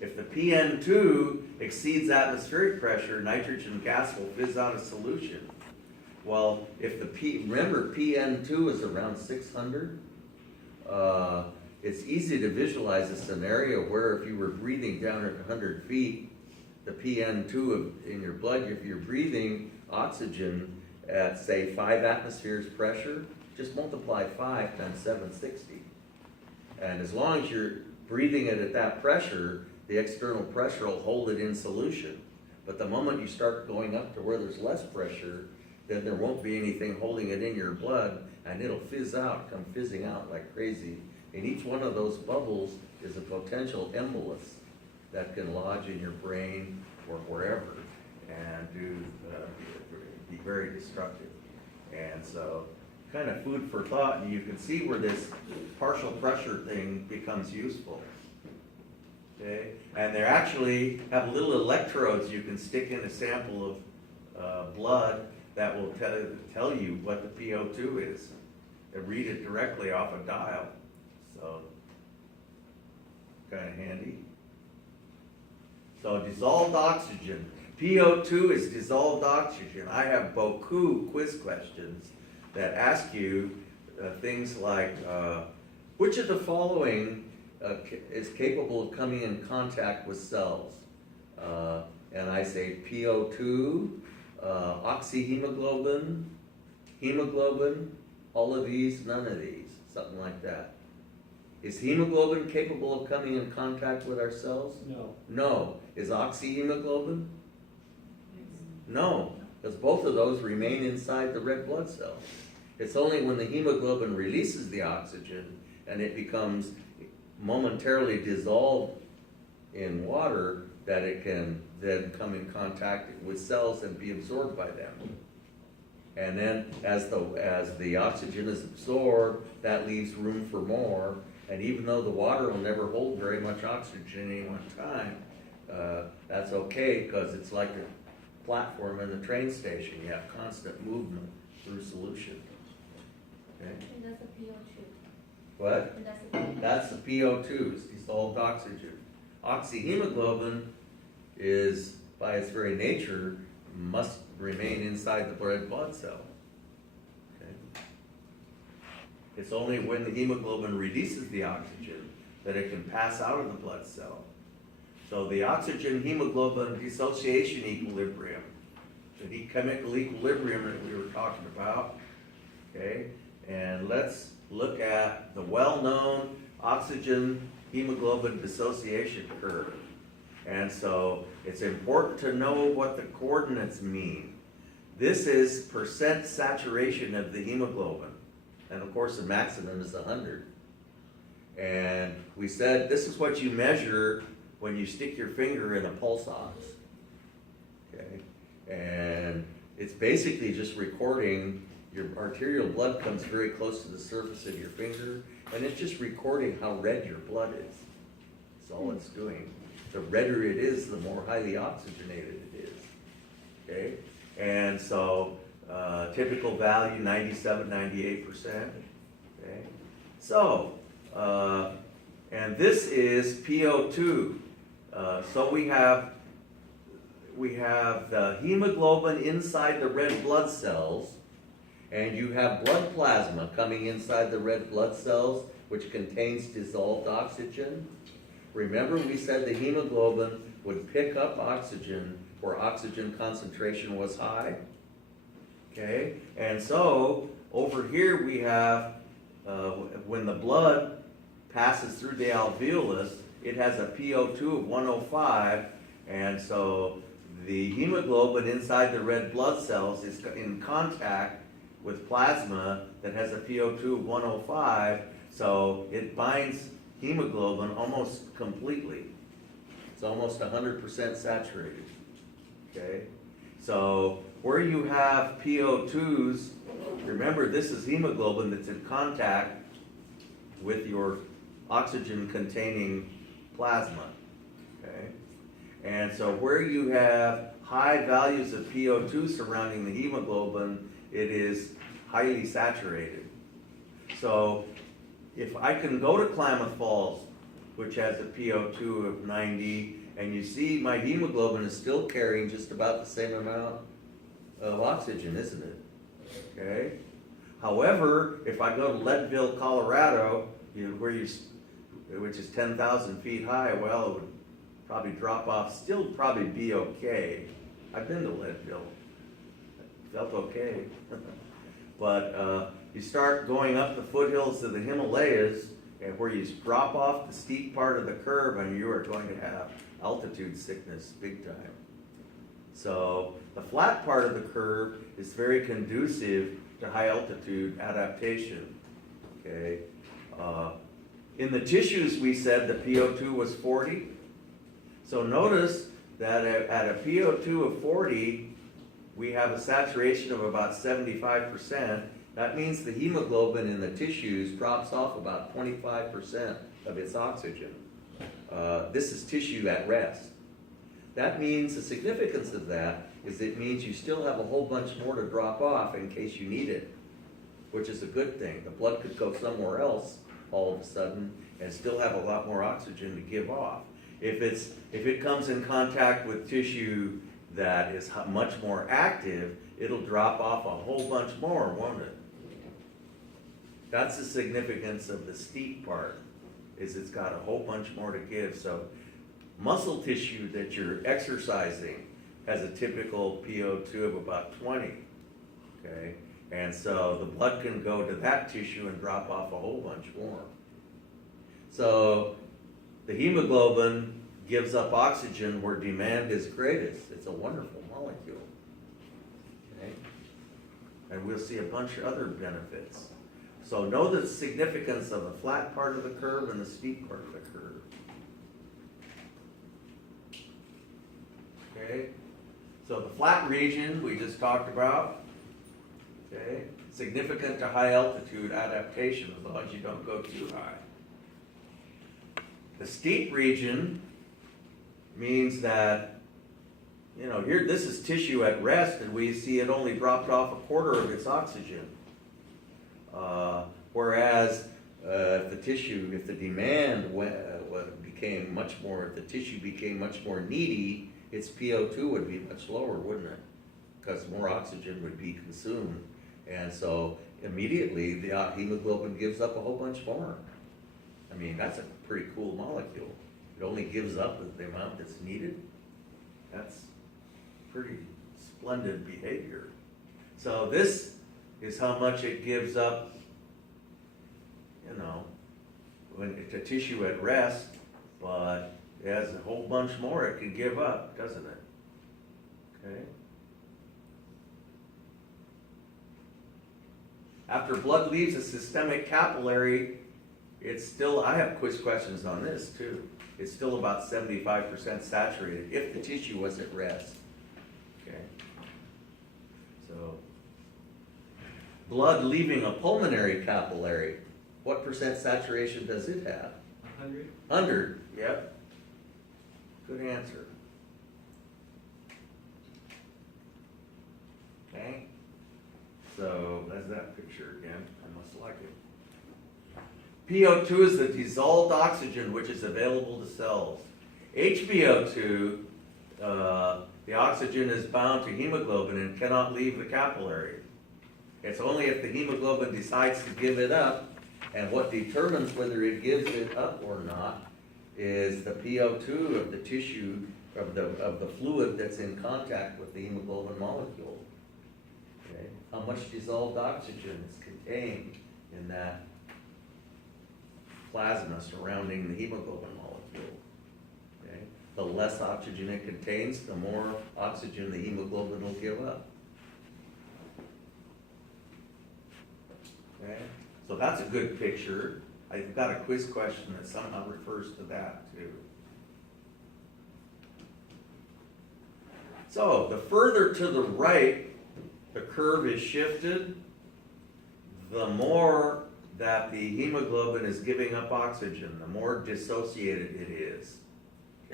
If the PN2 exceeds atmospheric pressure, nitrogen gas will fizz out of solution. Well, if remember PN2 is around 600, it's easy to visualize a scenario where if you were breathing down at 100 feet, the PN2 in your blood, if you're breathing oxygen at say 5 atmospheres pressure, just multiply 5 times 760. And as long as you're breathing it at that pressure, the external pressure will hold it in solution. But the moment you start going up to where there's less pressure, then there won't be anything holding it in your blood, and it'll fizz out, come fizzing out like crazy. And each one of those bubbles is a potential embolus that can lodge in your brain or wherever and be very destructive. And so, kind of food for thought, and you can see where this partial pressure thing becomes useful. Okay? And they actually have little electrodes you can stick in a sample of blood that will tell you what the PO2 is. They read it directly off a dial. So, kind of handy. So, dissolved oxygen. PO2 is dissolved oxygen. I have beaucoup quiz questions that ask you things like, which of the following is capable of coming in contact with cells? And I say PO2, oxyhemoglobin, hemoglobin, all of these, none of these, something like that. Is hemoglobin capable of coming in contact with our cells? No. No. Is oxyhemoglobin? No, because both of those remain inside the red blood cell. It's only when the hemoglobin releases the oxygen and it becomes momentarily dissolved in water that it can then come in contact with cells and be absorbed by them. And then as the oxygen is absorbed, that leaves room for more. And even though the water will never hold very much oxygen at any one time, that's okay, because it's like a platform in the train station. You have constant movement through solution. Okay? And that's a PO2. What? And that's a PO2. That's the PO2, it's dissolved oxygen. Oxyhemoglobin is, by its very nature, must remain inside the red blood cell. Okay? It's only when the hemoglobin releases the oxygen that it can pass out of the blood cell. So the oxygen hemoglobin dissociation equilibrium, the chemical equilibrium that we were talking about, okay? And let's look at the well-known oxygen hemoglobin dissociation curve. And so it's important to know what the coordinates mean. This is percent saturation of the hemoglobin. And of course the maximum is 100. And we said this is what you measure when you stick your finger in a pulse ox. Okay? And it's basically just recording, your arterial blood comes very close to the surface of your finger, and it's just recording how red your blood is. That's all it's doing. The redder it is, the more highly oxygenated it is. Okay? And so, typical value, 97, 98%. Okay? So, and this is PO2. So we have the hemoglobin inside the red blood cells, and you have blood plasma coming inside the red blood cells, which contains dissolved oxygen. Remember, we said the hemoglobin would pick up oxygen where oxygen concentration was high? Okay, and so over here we have, when the blood passes through the alveolus, it has a PO2 of 105, and so the hemoglobin inside the red blood cells is in contact with plasma that has a PO2 of 105, so it binds hemoglobin almost completely. It's almost 100% saturated. Okay? So where you have PO2s, remember this is hemoglobin that's in contact with your oxygen-containing plasma. Okay? And so where you have high values of PO2 surrounding the hemoglobin, it is highly saturated. So if I can go to Klamath Falls which has a PO2 of 90, and you see my hemoglobin is still carrying just about the same amount of oxygen, isn't it? Okay? However, if I go to Leadville, Colorado, which is 10,000 feet high, well, it would probably drop off, still probably be okay. I've been to Leadville. Felt okay. But you start going up the foothills of the Himalayas, and where you drop off the steep part of the curve, and you are going to have altitude sickness big time. So the flat part of the curve is very conducive to high altitude adaptation. Okay. In the tissues, we said the PO2 was 40. So notice that at a PO2 of 40, we have a saturation of about 75%. That means the hemoglobin in the tissues drops off about 25% of its oxygen. This is tissue at rest. That means the significance of that is it means you still have a whole bunch more to drop off in case you need it, which is a good thing. The blood could go somewhere else all of a sudden and still have a lot more oxygen to give off. If it comes in contact with tissue that is much more active, it'll drop off a whole bunch more, won't it? That's the significance of the steep part, is it's got a whole bunch more to give. So muscle tissue that you're exercising has a typical PO2 of about 20, okay? And so the blood can go to that tissue and drop off a whole bunch more. So the hemoglobin gives up oxygen where demand is greatest. It's a wonderful molecule, okay? And we'll see a bunch of other benefits. So know the significance of the flat part of the curve and the steep part of the curve. Okay? So the flat region we just talked about, okay? Significant to high altitude adaptation as long as you don't go too high. The steep region means that, here this is tissue at rest and we see it only dropped off a quarter of its oxygen. Whereas if the demand became much more, if the tissue became much more needy, its PO2 would be much lower, wouldn't it? Because more oxygen would be consumed. And so immediately the hemoglobin gives up a whole bunch more. I mean, that's a pretty cool molecule. It only gives up the amount that's needed. That's pretty splendid behavior. So this is how much it gives up, when it's a tissue at rest, but it has a whole bunch more it can give up, doesn't it? Okay. After blood leaves a systemic capillary, it's still, I have quiz questions on this too. It's still about 75% saturated if the tissue was at rest. Okay. So, blood leaving a pulmonary capillary, what percent saturation does it have? 100. 100, yep. Good answer. Okay. So, that's that picture again. I must like it. PO2 is the dissolved oxygen which is available to cells. HbO2, the oxygen is bound to hemoglobin and cannot leave the capillary. It's only if the hemoglobin decides to give it up, and what determines whether it gives it up or not is the PO2 of the tissue, of the fluid that's in contact with the hemoglobin molecule. Okay? How much dissolved oxygen is contained in that plasma surrounding the hemoglobin molecule. Okay? The less oxygen it contains, the more oxygen the hemoglobin will give up. Okay? So that's a good picture. I've got a quiz question that somehow refers to that too. So the further to the right the curve is shifted, the more that the hemoglobin is giving up oxygen, the more dissociated it is.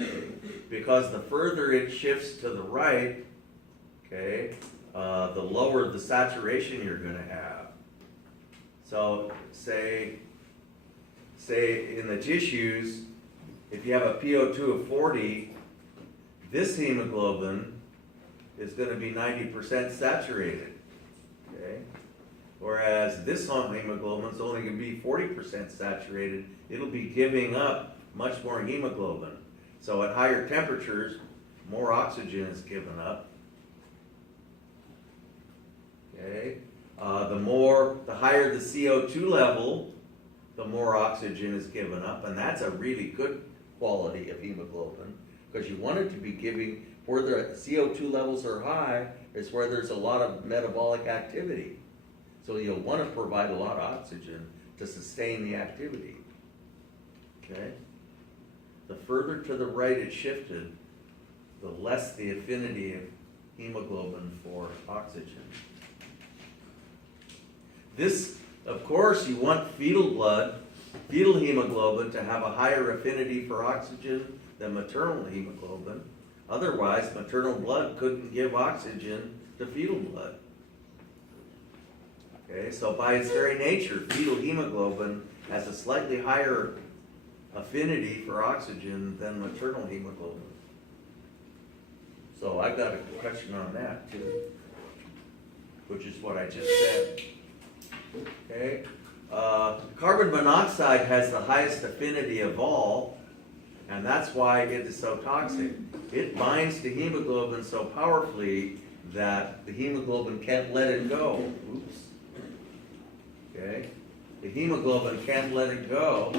Okay? Because the further it shifts to the right, okay, the lower the saturation you're going to have. So say in the tissues, if you have a PO2 of 40, this hemoglobin is gonna be 90% saturated, okay? Whereas this hemoglobin is only gonna be 40% saturated, it'll be giving up much more hemoglobin. So at higher temperatures, more oxygen is given up. Okay, the higher the CO2 level, the more oxygen is given up, and that's a really good quality of hemoglobin, because you want it to be giving, where the CO2 levels are high, is where there's a lot of metabolic activity. So you'll want to provide a lot of oxygen to sustain the activity. Okay? The further to the right it shifted, the less the affinity of hemoglobin for oxygen. This, of course, you want fetal blood, fetal hemoglobin to have a higher affinity for oxygen than maternal hemoglobin. Otherwise, maternal blood couldn't give oxygen to fetal blood. Okay, so by its very nature, fetal hemoglobin has a slightly higher affinity for oxygen than maternal hemoglobin. So I've got a question on that too, which is what I just said. Okay, carbon monoxide has the highest affinity of all, and that's why it is so toxic. It binds to hemoglobin so powerfully that the hemoglobin can't let it go. Oops. Okay, the hemoglobin can't let it go.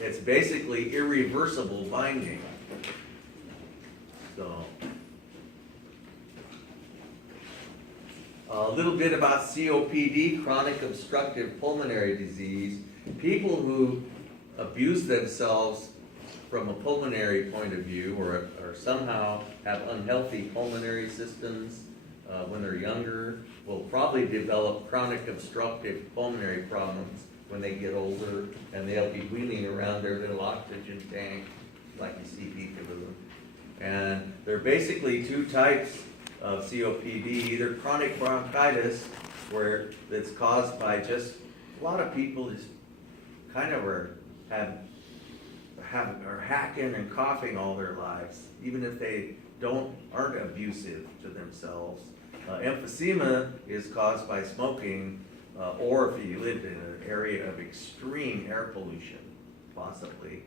It's basically irreversible binding. So, a little bit about COPD, chronic obstructive pulmonary disease. People who abuse themselves from a pulmonary point of view, or somehow have unhealthy pulmonary systems when they're younger, will probably develop chronic obstructive pulmonary problems when they get older, and they'll be wheeling around their little oxygen tank like you see people do. And there are basically two types of COPD, either chronic bronchitis, where it's caused by just a lot of people just kind of are hacking and coughing all their lives, even if they aren't abusive to themselves. Emphysema is caused by smoking, or if you live in an area of extreme air pollution, possibly.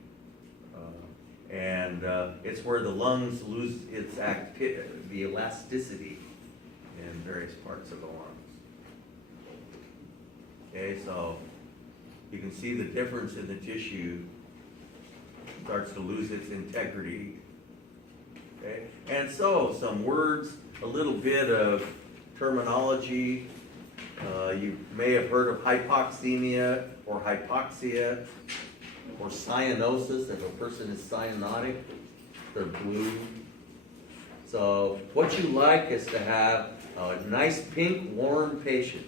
And it's where the lungs lose the elasticity in various parts of the lungs. Okay, so you can see the difference in the tissue starts to lose its integrity. Okay, and so some words, a little bit of terminology. You may have heard of hypoxemia or hypoxia, or cyanosis. If a person is cyanotic, they're blue. So what you like is to have a nice pink, warm patient.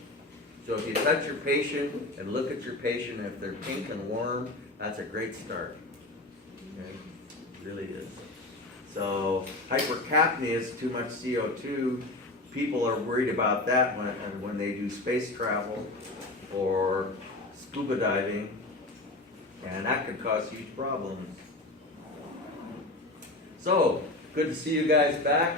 So if you touch your patient and look at your patient, if they're pink and warm, that's a great start. Okay? It really is. So hypercapnia is too much CO2. People are worried about that when they do space travel or scuba diving, and that could cause huge problems. So, good to see you guys back.